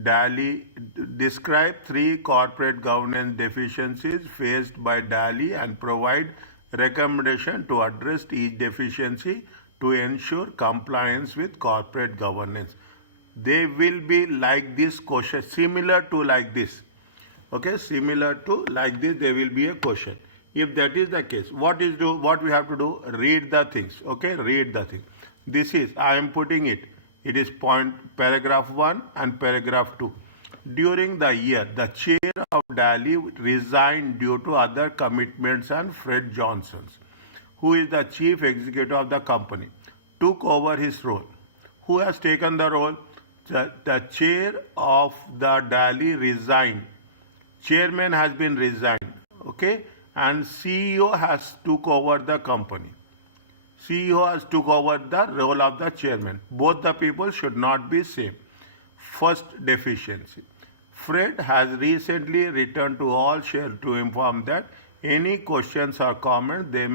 Delhi describe three corporate governance deficiencies faced by Delhi and provide recommendation to address each deficiency to ensure compliance with corporate governance. They will be like this question, similar to like this. Okay, similar to like this, there will be a question. If that is the case, what we have to do? Read the things. Okay, read the thing. This is, I am putting it. It is point paragraph 1 and paragraph 2. During the year, the chair of Delhi resigned due to other commitments, and Fred Johnson, who is the chief executive of the company, took over his role. Who has taken the role? The chair of the Delhi resigned. Chairman has been resigned. Okay, and CEO has took over the company. CEO has took over the role of the chairman. Both the people should not be same. First deficiency. Fred has recently returned to all share to inform that any questions or comments they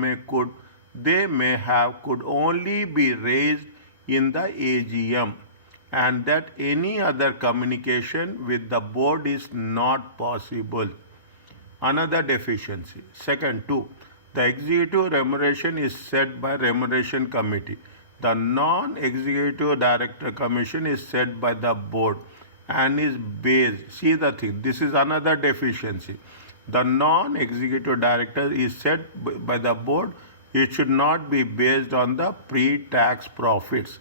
may have could only be raised in the AGM, and that any other communication with the board is not possible. Another deficiency. Second, two, the executive remuneration is set by remuneration committee. The non-executive director commission is set by the board and is based. See the thing. This is another deficiency. The non-executive director is set by the board. It should not be based on the pre-tax profits.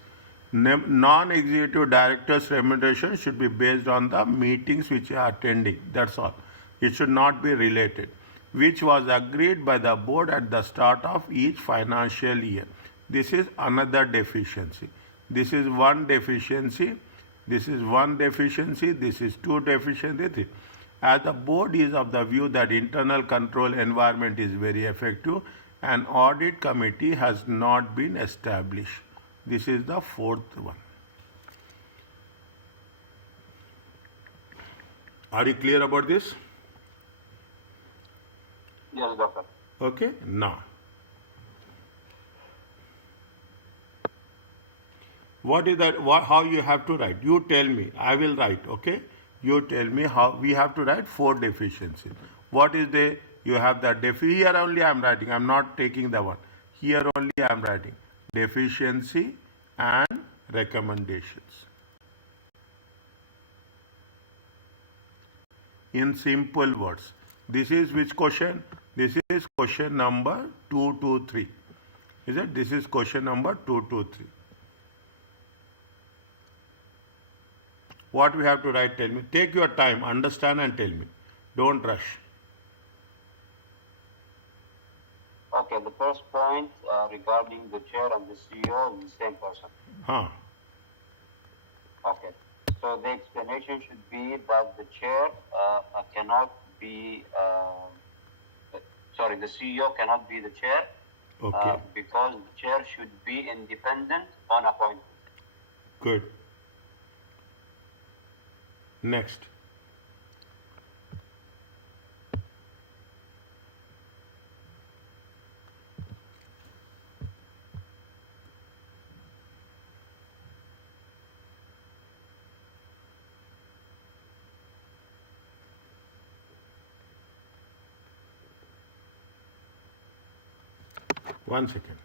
Non-executive director's remuneration should be based on the meetings which are attending. That's all. It should not be related, which was agreed by the board at the start of each financial year. This is another deficiency. This is one deficiency. This is one deficiency. This is two deficiencies. As the board is of the view that internal control environment is very effective, an audit committee has not been established. This is the fourth one. Are you clear about this? Yes, doctor. Okay, now. What is that? How you have to write? You tell me. I will write, okay? You tell me how we have to write four deficiencies. What is the, you have the here only I am writing. I am not taking the one. Here only I am writing. Deficiency and recommendations. In simple words. This is which question? This is question number 223. Is it? This is question number 223. What we have to write, tell me. Take your time, understand and tell me. Don't rush. Okay, the first point regarding the chair and the CEO is the same person. Huh. Okay. So the explanation should be that the chair cannot be, the CEO cannot be the chair. Okay. Because the chair should be independent on appointment. Good. Next. One second.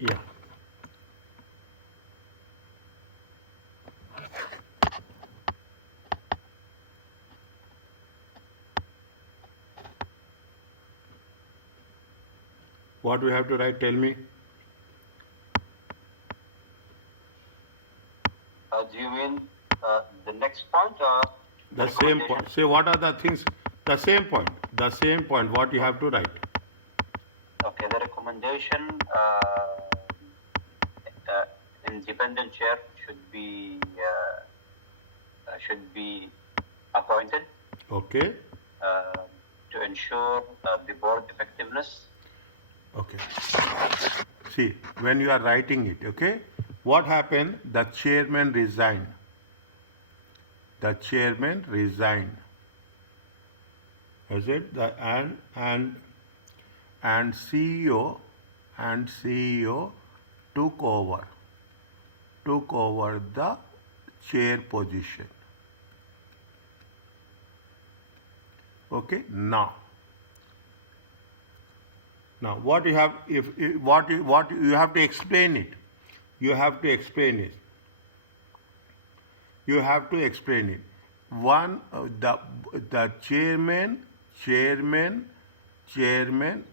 Yeah. What we have to write, tell me. Do you mean the next point or The same recommendation? point. Say what are the things? The same point. The same point. What you have to write. Okay, the recommendation independent chair should be appointed Okay. to ensure the board effectiveness. Okay. See, when you are writing it, okay, what happened? The chairman resigned. The chairman resigned. Is it? And CEO took over the chair position. Okay. Now what you have, what you have to explain it. You have to explain it. You have to explain it. One, the chairman,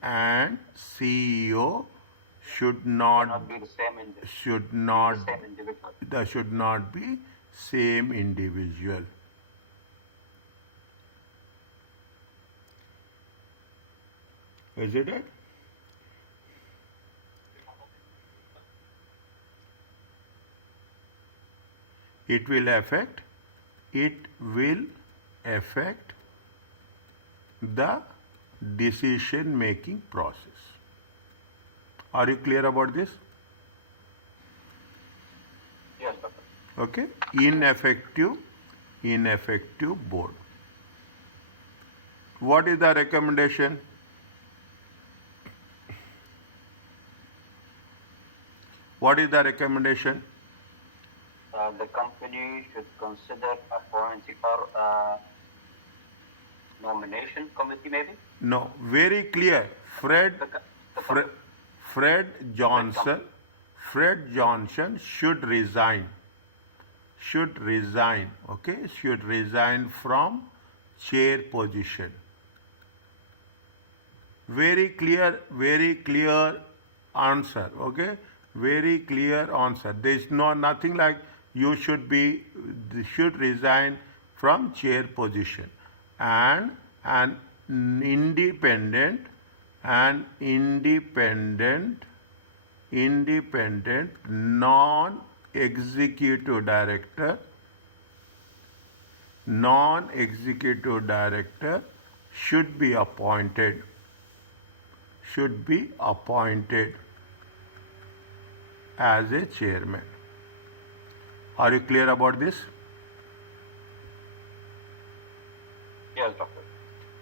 and CEO should not Be the same individual. should not be same individual. Is it it? It will affect the decision making process. Are you clear about this? Yes, doctor. Okay. Ineffective board. What is the recommendation? What is the recommendation? The company should consider appointing or nomination committee, maybe. No, very clear. Fred Johnson should resign. Okay, should resign from chair position. Very clear answer. Okay, very clear answer. There is nothing like you should resign from chair position, and an independent non-executive director should be appointed as a chairman. Are you clear about this? Yes, doctor.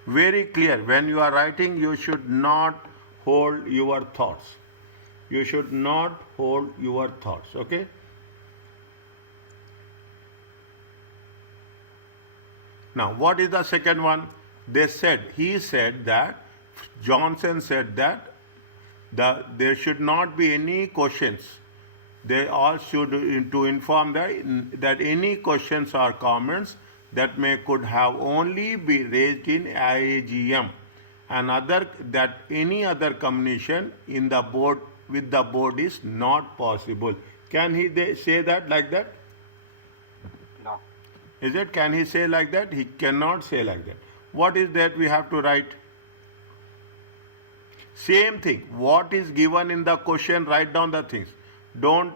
Very clear. When you are writing, you should not hold your thoughts. You should not hold your thoughts. Okay? Now, what is the second one? Johnson said that there should not be any questions. They all should to inform that any questions or comments that could have only be raised in IAGM, and that any other communication in the board with the board is not possible. Can he say that like that? No. Is it? Can he say like that? He cannot say like that. What is that we have to write? Same thing. What is given in the question, write down the things. Don't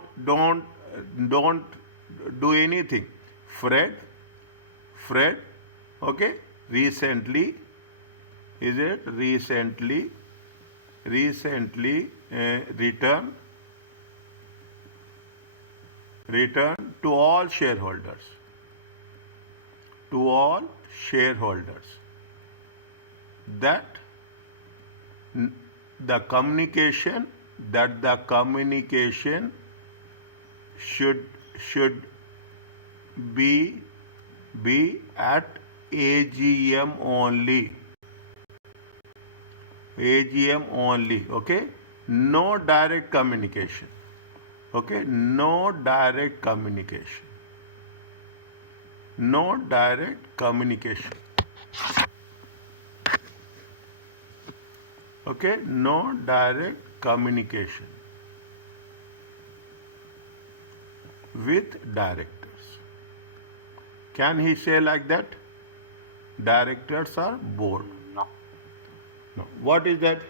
do anything. Fred, okay, recently return to all shareholders. That the communication should be at AGM only. Okay? No direct communication. Okay? No direct communication. Okay? No direct communication with directors. Can he say like that? Directors or board? No. No. What is that?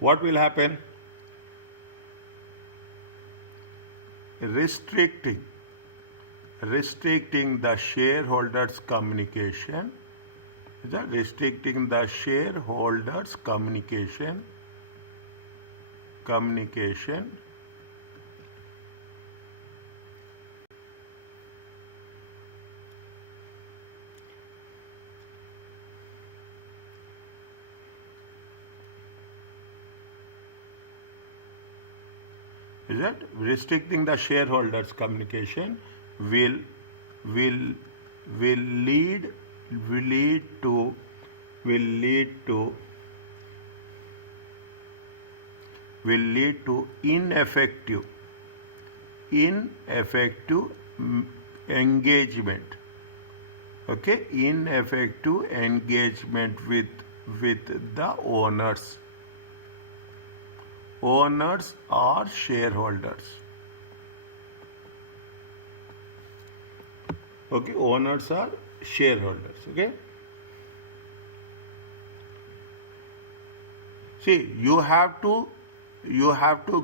What will happen? Restricting the shareholders' communication. Is that restricting the shareholders' communication is that restricting the shareholders communication will lead to ineffective engagement. Okay, ineffective engagement with the owners or shareholders. Okay, owners are shareholders. Okay, see, you have to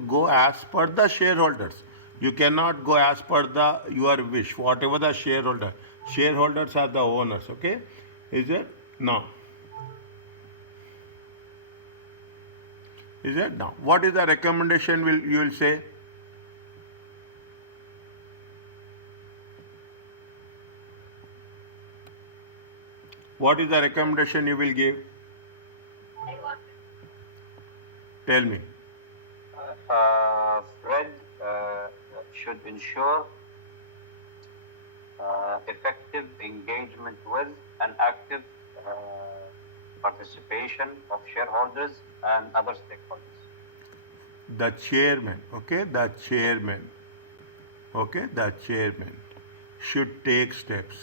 go as per the shareholders. You cannot go as per your wish. Whatever the shareholders are the owners. Okay, is it? No. Is it? Now, what is the recommendation you will say? What is the recommendation you will give? Tell me. Fred should ensure effective engagement with and active participation of shareholders and other stakeholders. The chairman, okay, the chairman should take steps.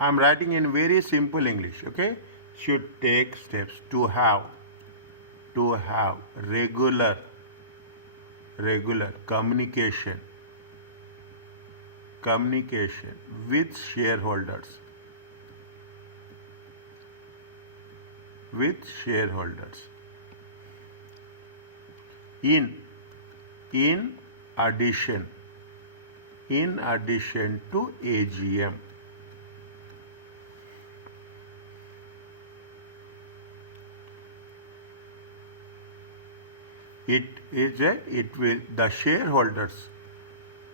I'm writing in very simple English, okay? Should take steps to have regular communication with shareholders in addition to AGM.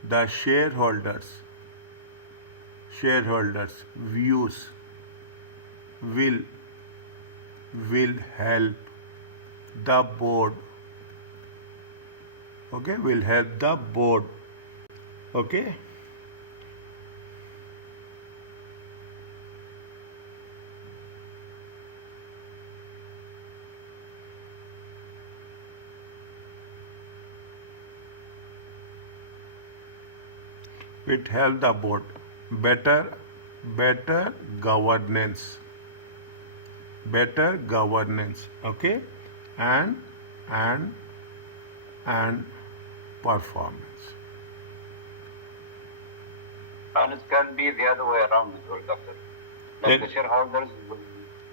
The shareholders views will help the board. Okay, will help the board. Okay, it help the board. Better governance. Okay, and performance. And it can be the other way around as well, Doctor. Like the shareholders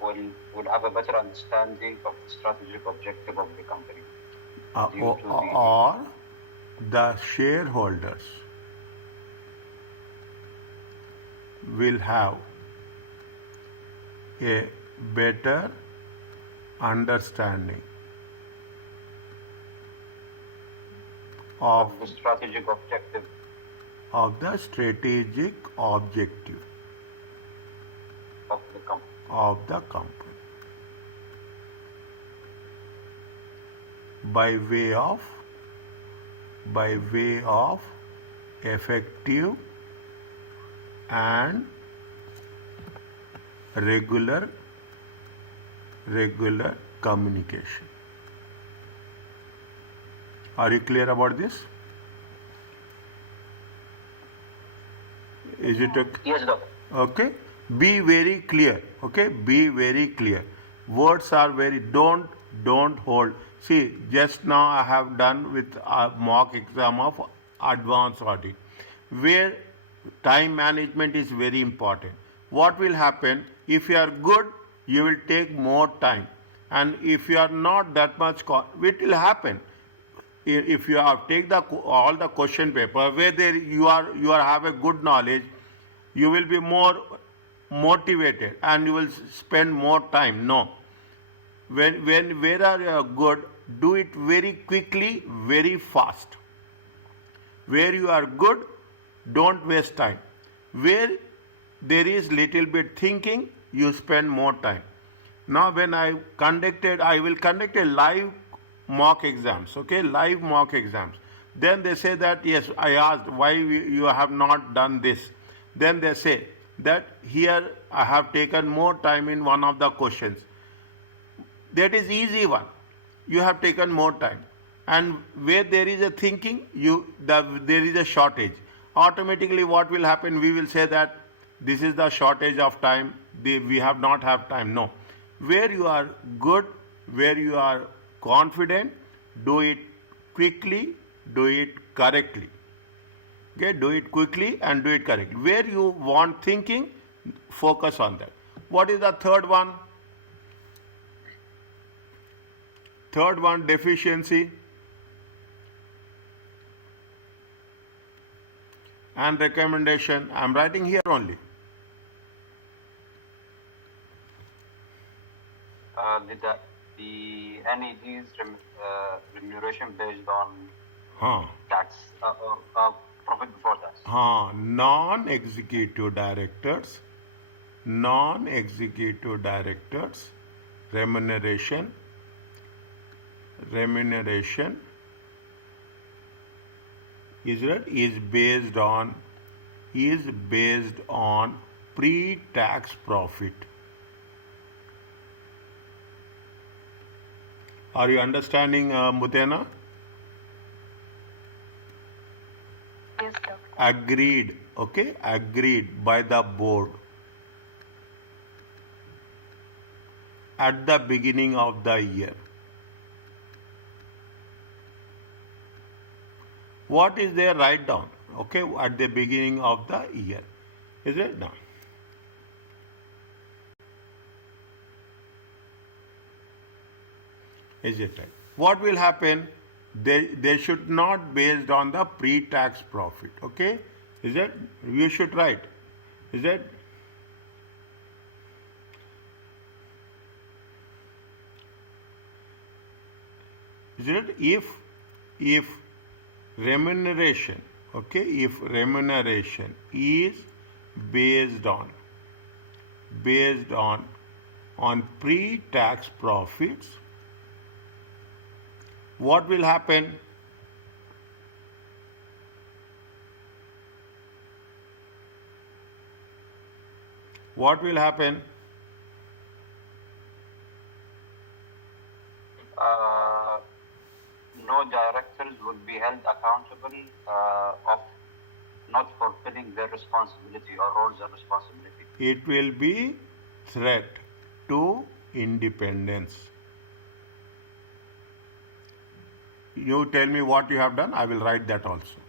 will have a better understanding of the strategic objective of the company. Or the shareholders will have a better understanding of the strategic objective of the strategic objective of the company. By way of effective and regular communication. Are you clear about this? Is it okay? Yes, doctor. Okay, be very clear. Okay, be very clear. Words are very, don't hold. See, just now I have done with a mock exam of advanced audit where time management is very important. What will happen if you are good, you will take more time, and if you are not that much it will happen. If you have take the all the question paper where there you are have a good knowledge, you will be more motivated and you will spend more time. No, when where are you good, do it very quickly, very fast. Where you are good, don't waste time. Where there is little bit thinking, you spend more time. Now when I will conduct a live mock exams, okay, live mock exams. Then they say that, yes, I asked why you have not done this. Then they say that here I have taken more time in one of the questions. That is easy one. You have taken more time. And where there is a thinking, there is a shortage. Automatically what will happen? We will say that this is the shortage of time. We have not have time. No. Where you are good, where you are confident, do it quickly, do it correctly. Okay, do it quickly and do it correctly. Where you want thinking, focus on that. What is the third one? Third one, deficiency and recommendation. I am writing here only. The NED's remuneration based on tax, profit before tax. Non-executive directors remuneration is based on pre-tax profit. Are you understanding, Mutena? Yes, doctor. Agreed. Okay, agreed by the board at the beginning of the year. What is there? Write down. Okay, at the beginning of the year. Is it? No. Is it right? What will happen? They should not based on the pre-tax profit. Okay? Is it? You should write. Is it? Is it? If remuneration, okay, if remuneration is based on pre-tax profits, what will happen? What will happen? No directors would be held accountable of not fulfilling their responsibility or roles and responsibility. It will be threat to independence. You tell me what you have done, I will write that also.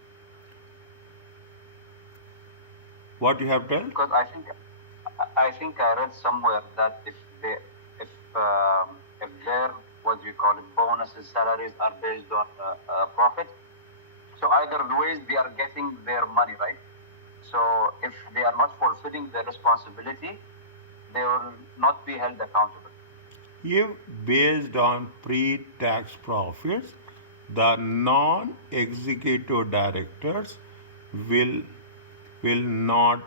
What you have done? Because I think I read somewhere that if their, what do you call it, bonuses, salaries are based on profit, so either ways they are getting their money, right? So if they are not fulfilling their responsibility, they will not be held accountable. If based on pre-tax profits, the non-executive directors will not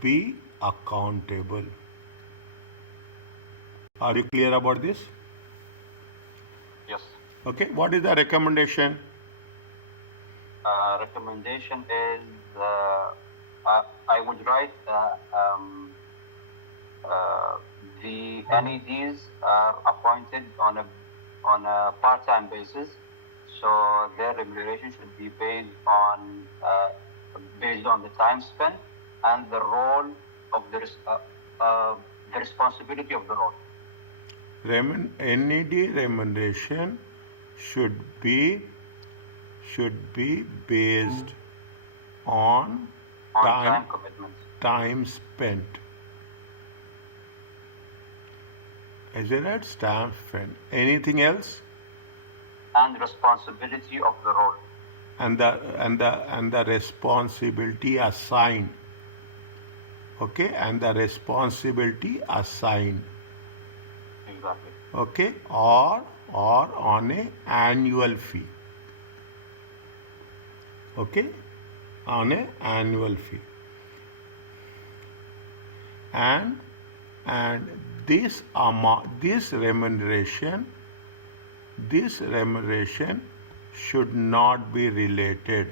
be accountable. Are you clear about this? Yes. Okay. What is the recommendation? Recommendation is I would write the NEDs are appointed on a part-time basis, so their remuneration should be based on the time spent, and the role of the responsibility of the role. NED remuneration should be based on time commitments. Time spent. Is it right? Time spent. Anything else? And responsibility of the role. And the responsibility assigned. Okay, and the responsibility assigned. Exactly. Okay, or on a annual fee. Okay, on a annual fee. And this remuneration should not be related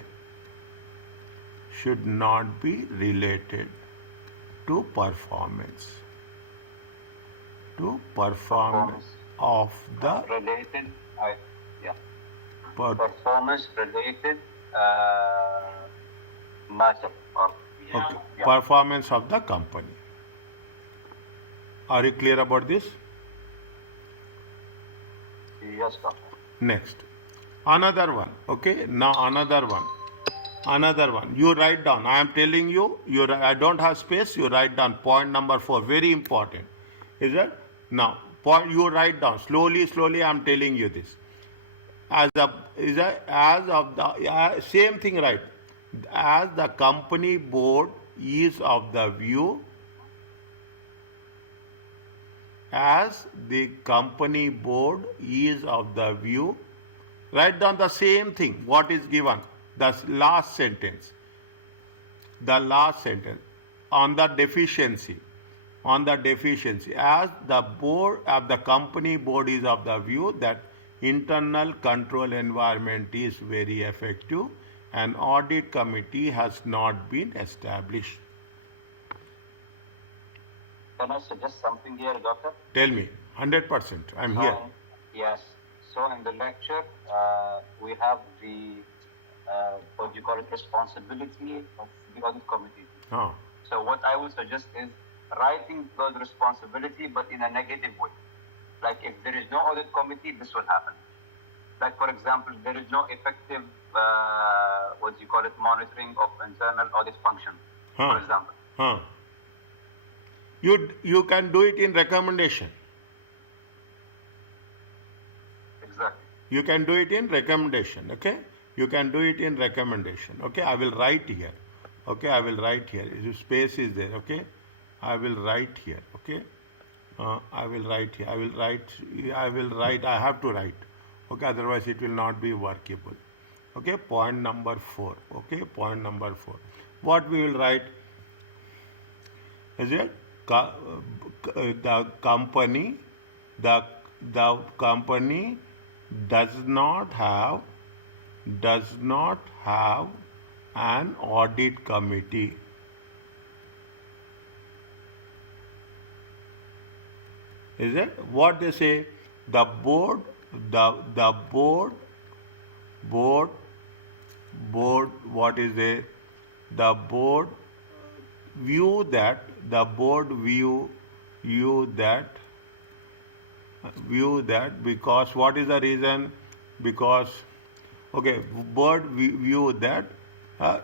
to performance of the related per- performance related matter or okay, performance of the company. Are you clear about this? Yes, doctor. Next, another one. Okay, now another one. You write down. I am telling you. I don't have space. You write down point number 4. Very important. Is it? Now, point. You write down slowly. I am telling you this. Same thing, right? As the company board is of the view. As the company board is of the view, write down the same thing, what is given, the last sentence, on the deficiency, as the board of the company board is of the view that internal control environment is very effective, an audit committee has not been established. Can I suggest something here, doctor? Tell me, 100%, I'm here. Yes. So in the lecture, we have the, responsibility of the audit committee. Oh. So what I would suggest is writing those responsibility, but in a negative way. Like if there is no audit committee, this will happen. Like for example, there is no effective, monitoring of internal audit function, for example. You can do it in recommendation. Exactly. You can do it in recommendation, okay? You can do it in recommendation, okay? I will write here, okay? I will write here. If space is there, okay? I will write here, okay? I will write here. I have to write, okay? Otherwise it will not be workable, okay? Point number 4, okay? Point number 4. What we will write? Is it? The company does not have an audit committee. Is it? What they say? The board, what is it? The board view that because what is the reason? Because board view that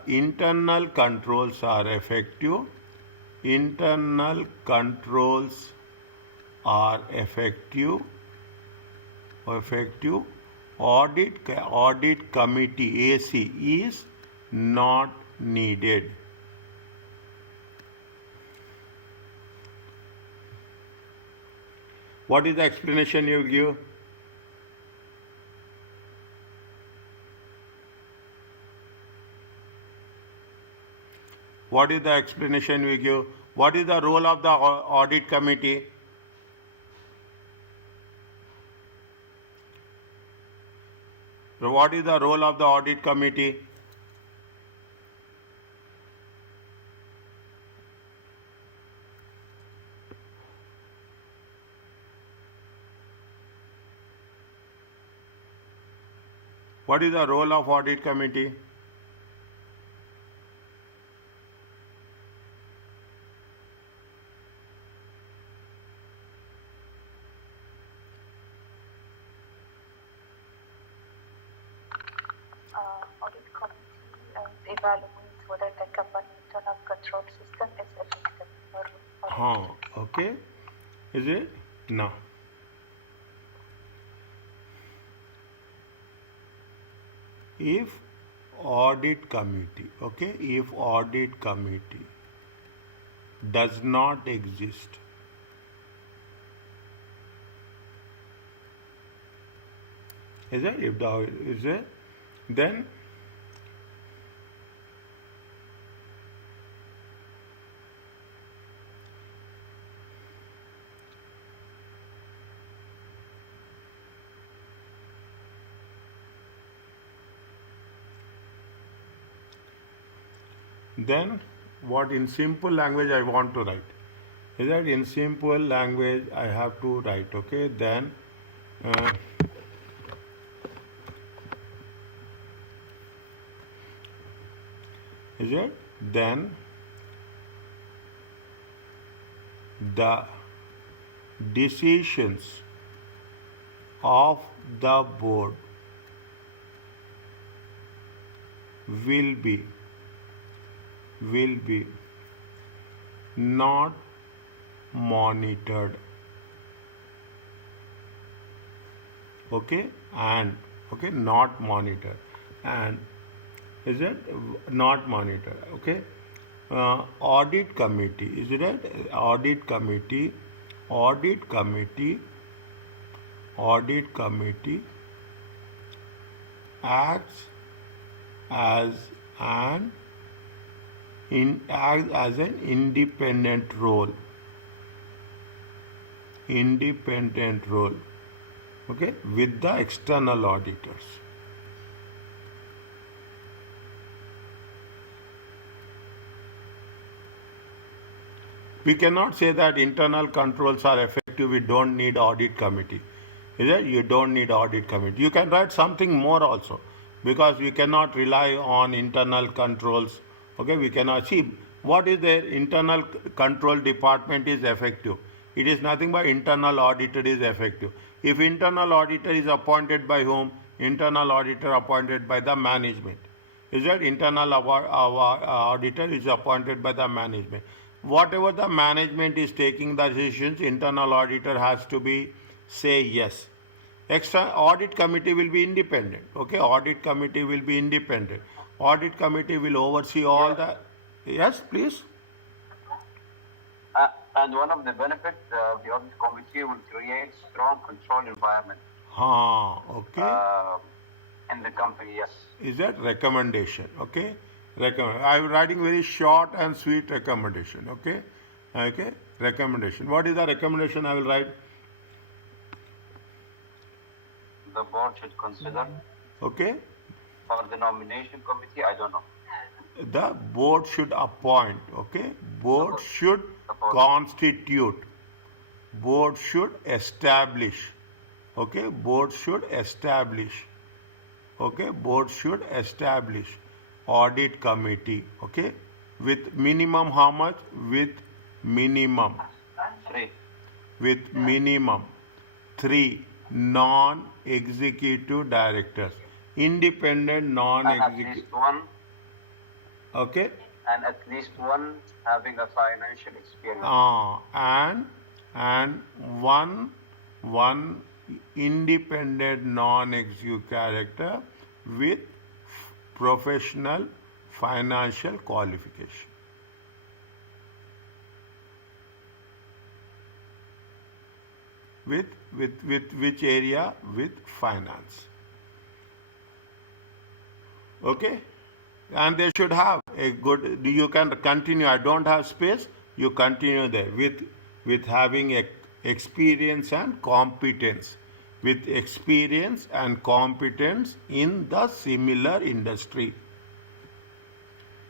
internal controls are effective. Audit committee AC is not needed. What is the explanation you give? What is the explanation we give? What is the role of the audit committee? What is the role of the audit committee? What is the role of audit committee? evaluate whether the company internal control system is effective or Okay. Is it? No. If audit committee, okay, if audit committee does not exist, is it? If the is it, then what in simple language I want to write? Is that in simple language I have to write? Okay, then. Is it? Then the decisions of the board will be not monitored, okay, and okay, not monitored, and is it not monitored, okay. Audit committee, is it right? Audit committee acts as an independent role, okay, with the external auditors. We cannot say that internal controls are effective, we don't need audit committee. Is it? You don't need audit committee. You can write something more also, because we cannot rely on internal controls. Okay, we cannot see what is their internal control department is effective. It is nothing but internal auditor is effective. If internal auditor is appointed by whom? Internal auditor appointed by the management. Is that internal auditor is appointed by the management. Whatever the management is taking the decisions, internal auditor has to be say yes. Extra audit committee will be independent. Okay, audit committee will be independent. Audit committee will oversee all the. Yes, please. And one of the benefits, the audit committee will create strong control environment. Okay. In the company, yes. Is that recommendation? Okay. I'm writing very short and sweet recommendation. Okay. Okay. Recommendation. What is the recommendation I will write? The board should consider. Okay. For the nomination committee, I don't know. The board should appoint. Okay. Board should constitute. Board should establish. Okay. Board should establish. Okay. Board should establish audit committee. Okay. With minimum how much? With minimum. 3. With minimum 3 non-executive directors. Independent non-executive. At least one. Okay. And at least one having a financial experience. And one independent non-executive character with professional financial qualification. With which area? With finance. Okay. And they should have a good, you can continue, I don't have space, you continue there with having experience and competence, with experience and competence in the similar industry,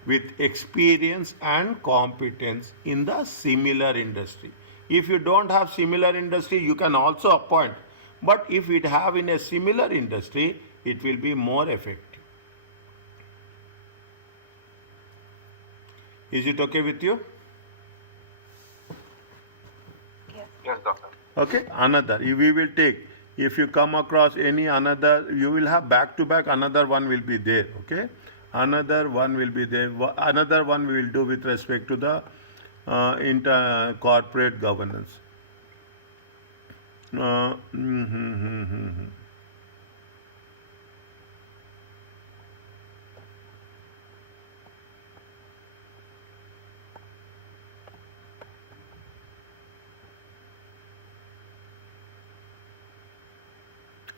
with experience and competence in the similar industry. If you don't have similar industry, you can also appoint, but if it have in a similar industry, it will be more effective. Is it okay with you? Yes, doctor. Okay, another. We will take, if you come across any another, you will have back to back, another one will be there. Okay, Another one will be there. Another one we will do with respect to the corporate governance. Mhm.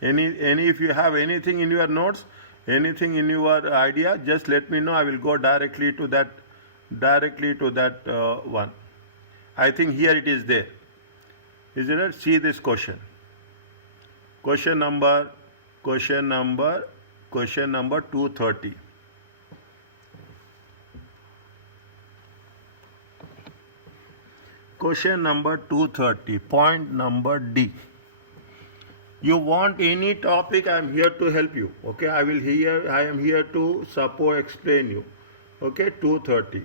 Any if you have anything in your notes, anything in your idea, just let me know. I will go directly to that one. I think here it is there. Is it? See this question. Question number, question number, question number 230. Question number 230. Point number D. You want any topic, I am here to help you. Okay, I am here to support, explain you. Okay, 230.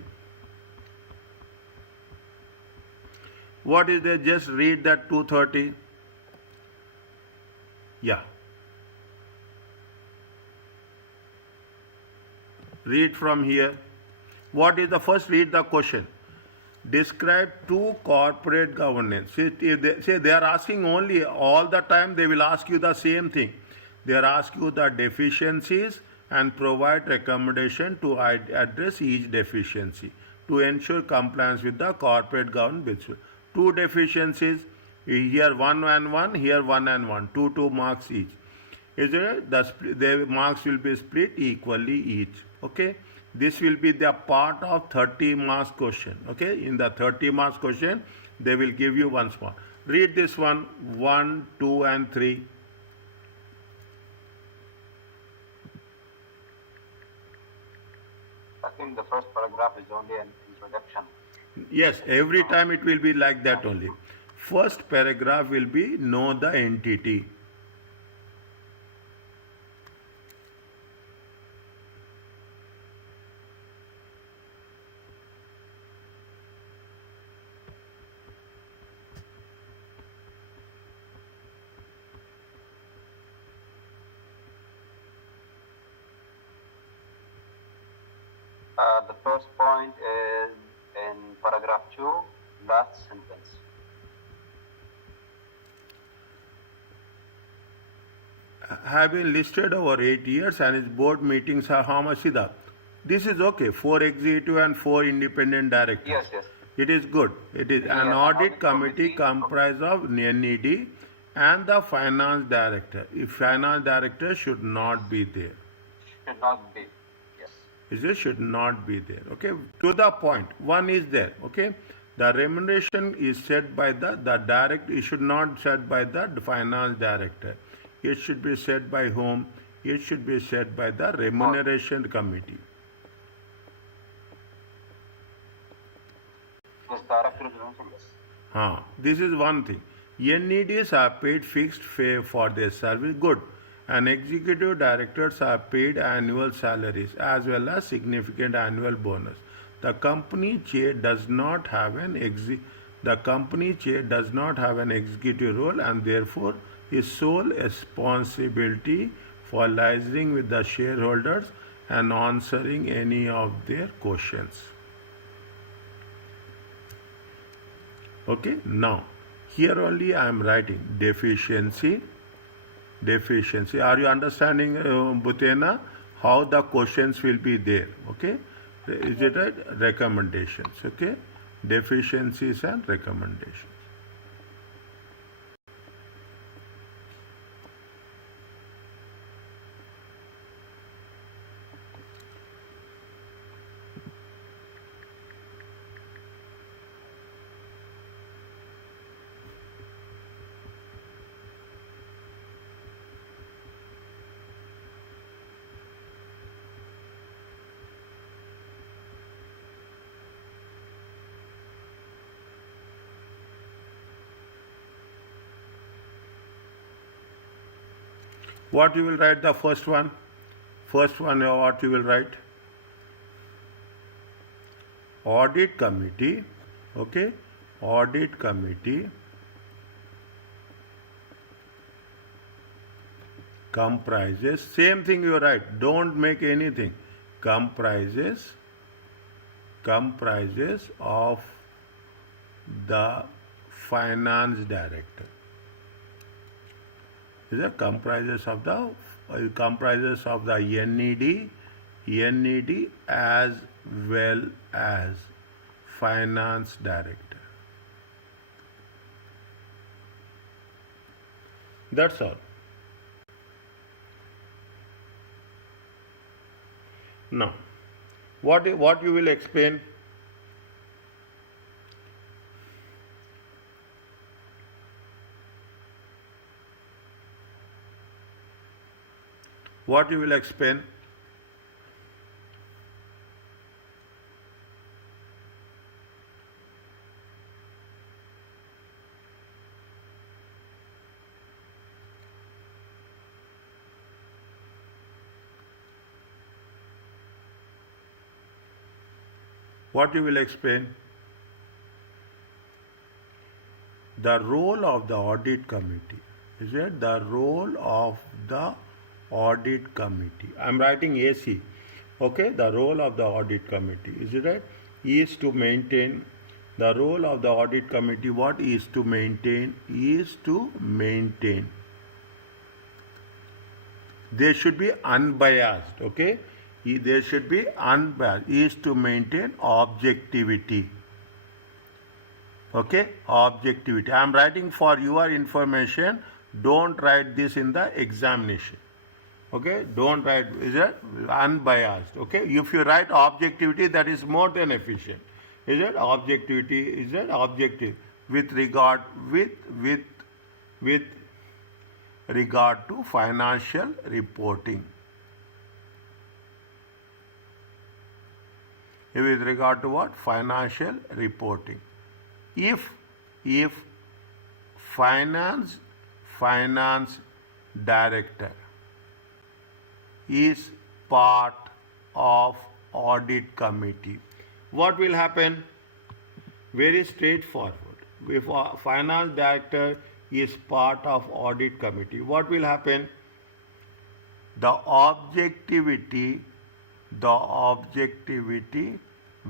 What is there? Just read that 230. Yeah. Read from here. What is the first? Read the question. Describe two corporate governance. They are asking only all the time, they will ask you the same thing. They are asking you the deficiencies and provide recommendation to address each deficiency to ensure compliance with the corporate governance. Two deficiencies, here 1 and 1, here 1 and 1, 2 marks each. Is it? The marks will be split equally each. Okay. This will be the part of 30 marks question. Okay. In the 30 marks question, they will give you once more. Read this one, 1, 2, and 3. I think the first paragraph is only an introduction. Yes, every time it will be like that only. First paragraph will be know the entity. The first point is in paragraph 2, last sentence. Having listed over 8 years and his board meetings are how much? Siddha? This is okay. 4 executive and 4 independent directors. Yes, yes. It is good. It is an audit committee comprised of NED and the finance director. If finance director should not be there. Should not be. Yes. It should not be there. Okay. To the point. One is there. Okay. The remuneration is set by the direct. It should not set by the finance director. It should be set by whom? It should be set by the remuneration committee. Yes, director is mentioned, yes. This is one thing. NEDs are paid fixed fee for their service. Good. And executive directors are paid annual salaries as well as significant annual bonus. The company chair does not have an executive role and therefore his sole responsibility for liaising with the shareholders and answering any of their questions. Okay, now here only I am writing deficiency. Are you understanding, Bhutena, how the questions will be there? Okay, is it right? Recommendations. Okay, deficiencies and recommendations. What you will write the first one? First one, what you will write? Audit committee. Okay, audit committee comprises, same thing you write, don't make anything, comprises of the finance director. Is it comprises of the NED as well as finance director. That's all. Now, what you will explain? What you will explain? What you will explain? The role of the audit committee. Is it the role of the audit committee? I'm writing AC. Okay, the role of the audit committee. Is it right? Is to maintain. The role of the audit committee, what is to maintain? Is to maintain. They should be unbiased. Okay, they should be unbiased. Is to maintain objectivity. Okay, objectivity. I am writing for your information. Don't write this in the examination. Okay, don't write, is it unbiased? Okay, if you write objectivity, that is more than efficient. Is it objectivity? Is it objective with regard to financial reporting? With regard to what? Financial reporting. If finance director is part of audit committee, what will happen? Very straightforward. If a finance director is part of audit committee, what will happen? The objectivity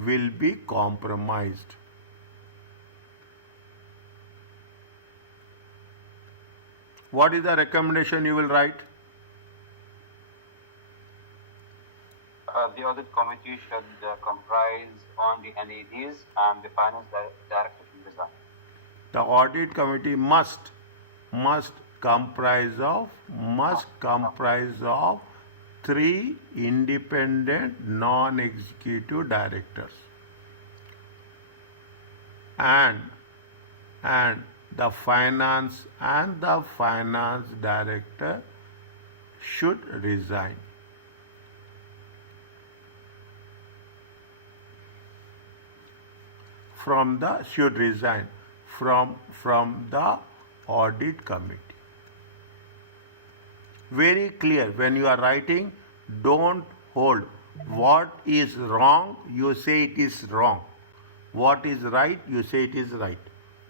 will be compromised. What is the recommendation you will write? The audit committee should comprise only NEDs and the finance director should resign. The audit committee must comprise of 3 independent non-executive directors, and the finance director should resign. From the audit committee. Very clear. When you are writing, don't hold. What is wrong, you say it is wrong. What is right, you say it is right.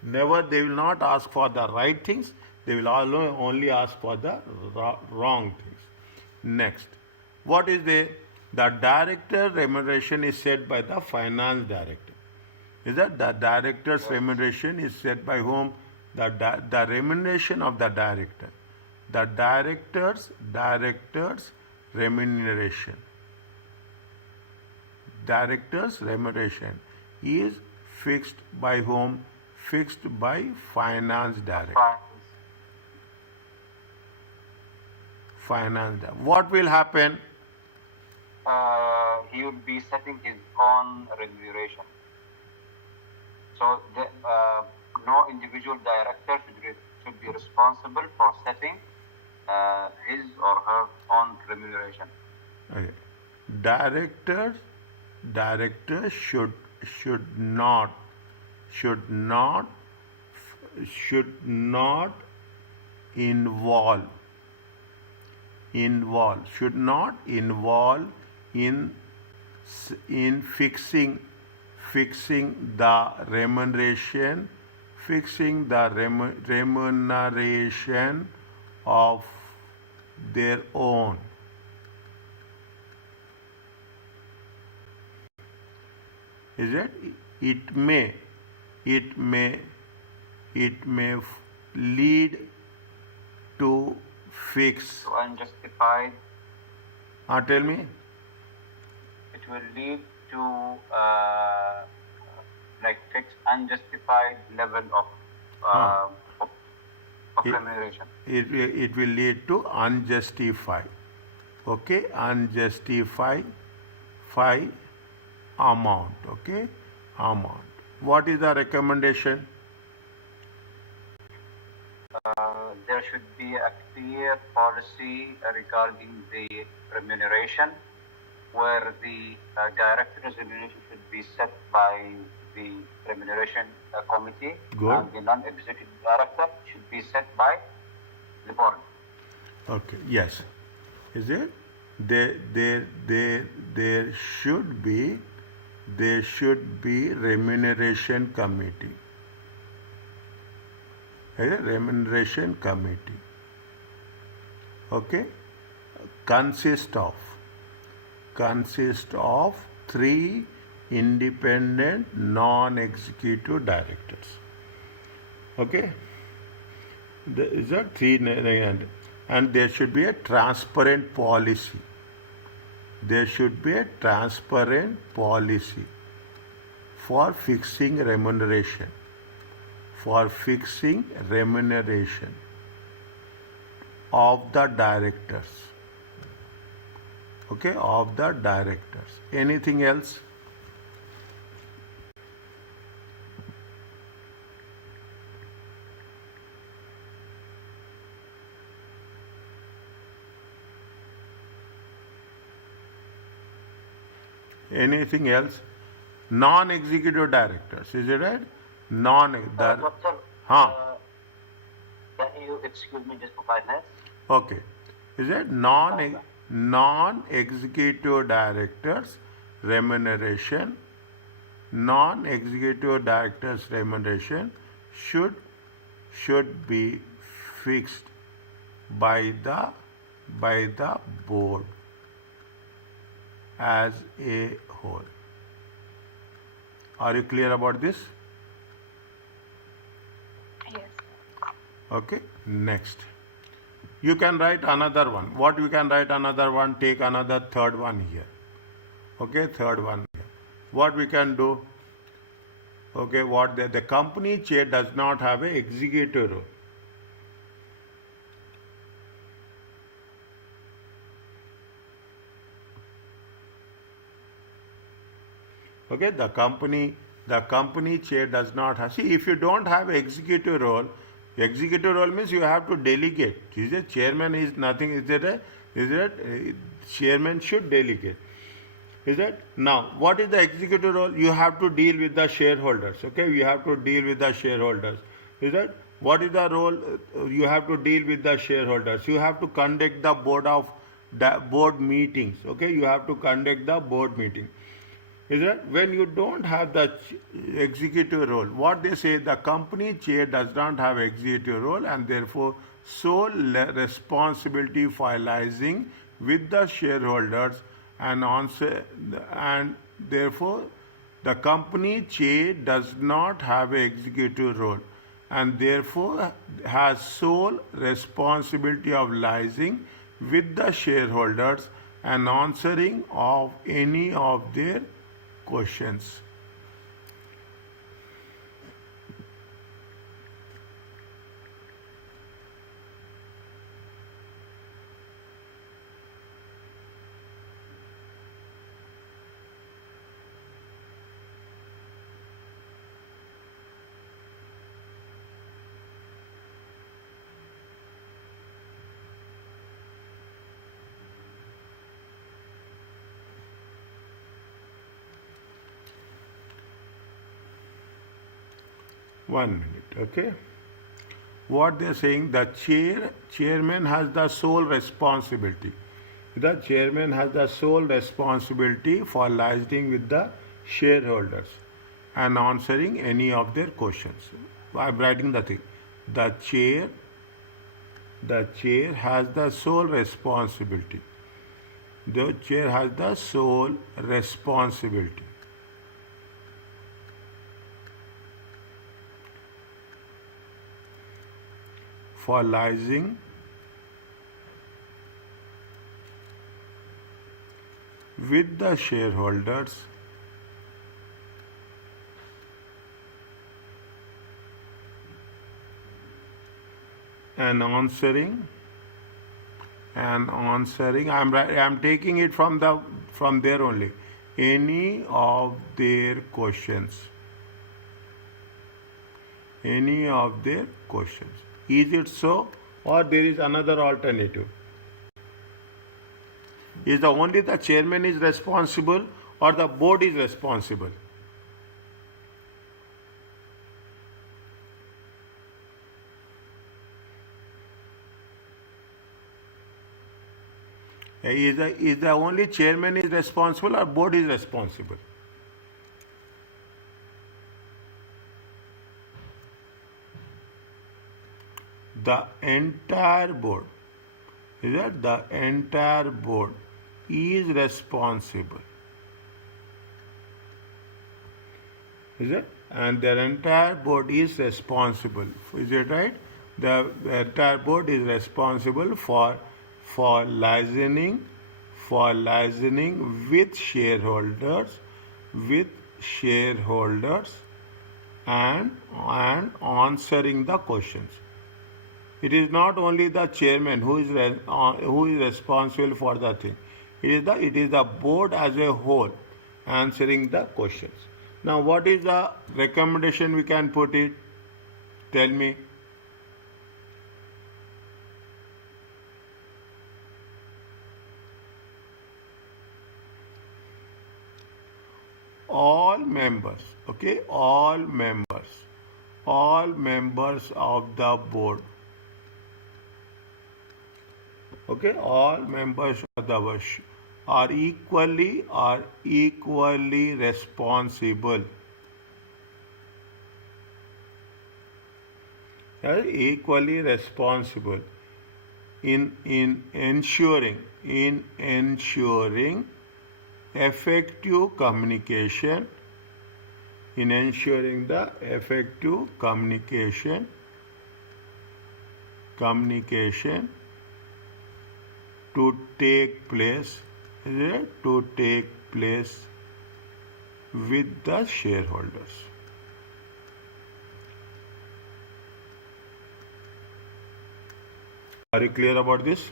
Never, they will not ask for the right things. They will only ask for the wrong things. Next, what is the director remuneration is set by the finance director. Is that the director's remuneration is set by whom? The remuneration of the director. The director's remuneration. Director's remuneration is fixed by whom? Fixed by finance director. Finance director. What will happen? He would be setting his own remuneration. So no individual director should be responsible for setting his or her own remuneration. Okay. Directors should not involve in fixing the remuneration of their own. Is it? It may, it may, it may lead to fix. So unjustified. Tell me. It will lead to like fixed unjustified level of remuneration. It will lead to unjustified. Okay, unjustified amount. Okay, amount. What is the recommendation? There should be a clear policy regarding the remuneration, where the director's remuneration should be set by the remuneration committee. Good. And the non-executive director should be set by the board. Okay, yes. Is it? There should be remuneration committee. A remuneration committee. Okay, consist of 3 independent non-executive directors. Okay, is that 3, and there should be a transparent policy. There should be a transparent policy for fixing remuneration. For fixing remuneration of the directors. Okay, of the directors. Anything else? Anything else? Non-executive directors, is it right? Doctor, Huh. Can you excuse me just for 5 minutes? Okay. Is it non-executive directors remuneration? Non-executive directors remuneration should be fixed by the board as a whole. Are you clear about this? Yes. Okay, next. You can write another one. What you can write another one? Take another third one here. Okay, third one here. What we can do? Okay, what the company chair does not have an executive role. Okay, the company chair does not have. See, if you don't have executive role means you have to delegate. Is a chairman is nothing. Is it chairman should delegate. Is it? Now, what is the executive role? You have to deal with the shareholders. Okay, you have to deal with the shareholders. Is it? What is the role? You have to deal with the shareholders. You have to conduct the board meetings. Okay, you have to conduct the board meeting. Is that when you don't have the executive role, what they say, the company chair does not have executive role, and therefore sole responsibility for liaising with the shareholders and therefore the company chair does not have an executive role and therefore has sole responsibility of liaising with the shareholders and answering of any of their questions. One minute, okay? What they're saying, the chairman has the sole responsibility. The chairman has the sole responsibility for liaising with the shareholders and answering any of their questions. I'm writing the thing. The chair has the sole responsibility. The chair has the sole responsibility. for liaising with the shareholders and answering I'm taking it from there only, any of their questions. Is it so, or there is another alternative? Is the only the chairman is responsible, or the board is responsible? Is the only chairman is responsible, or board is responsible? The entire board. Is that the entire board is responsible? Is it? And the entire board is responsible. Is it right? The entire board is responsible for liaising with shareholders and answering the questions. It is not only the chairman who is responsible for the thing. It is the board as a whole answering the questions. Now, what is the recommendation we can put it? Tell me. All members of the board, all members of the board are equally responsible. Equally responsible in ensuring effective communication, in ensuring the effective communication to take place with the shareholders. Are you clear about this?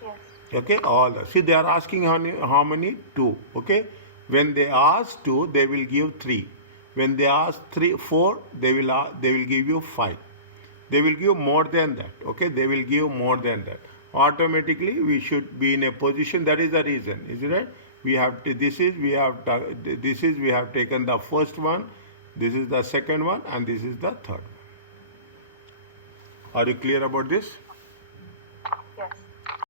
Yes. Okay, see, they are asking how many? 2. Okay, when they ask 2, they will give 3. When they ask 4, they will give you 5. They will give more than that. Okay, they will give more than that. Automatically, we should be in a position. That is the reason. Is it right? We have taken the first one. This is the second one, and this is the third one. Are you clear about this?